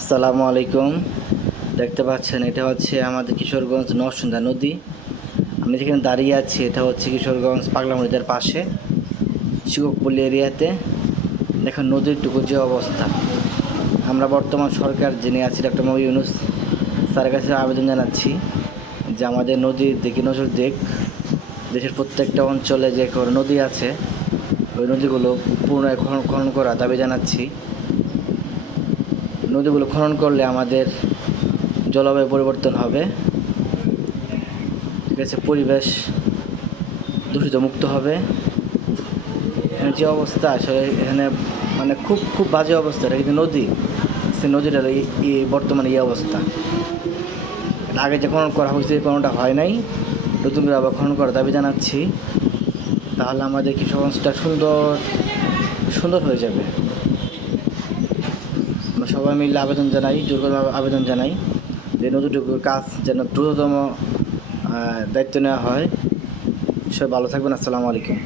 আসসালামু আলাইকুম। দেখতে পাচ্ছেন, এটা হচ্ছে আমাদের কিশোরগঞ্জ নরসুন্দা নদী। আমি যেখানে দাঁড়িয়ে আছি, এটা হচ্ছে কিশোরগঞ্জ পাগলা নদীর পাশে শিবকপল্লী এরিয়াতে। দেখেন, নদীর টুকু যে অবস্থা। আমরা বর্তমান সরকার যিনি আছি ডক্টর মবি ইউনুস স্যারের কাছে আবেদন জানাচ্ছি যে আমাদের নদীর দিকে নজর দিক দেশের প্রত্যেকটা অঞ্চলে যে নদী আছে, ওই নদীগুলো পুনরায় খনন করা দাবি জানাচ্ছি। নদীগুলো খনন করলে আমাদের জলবায়ু পরিবর্তন হবে। ঠিক আছে, পরিবেশ দূষিত মুক্ত হবে। যে অবস্থা, আসলে এখানে মানে খুব খুব বাজে অবস্থা। এটা কিন্তু নদী। সে নদীটার এই এই বর্তমানে এই অবস্থা। আগে যে খনন করা হয়েছে কোনোটা হয় নাই। নতুন করে আবার খনন করার দাবি জানাচ্ছি। তাহলে আমাদের কিশোরগঞ্জটা সুন্দর সুন্দর হয়ে যাবে। আমরা সবাই মিলে আবেদন জানাই জোর করে আবেদন জানাই যে নদীটুকুর কাজ যেন দ্রুততম দায়িত্ব নেওয়া হয়। সবাই ভালো থাকবেন, আসসালামু আলাইকুম।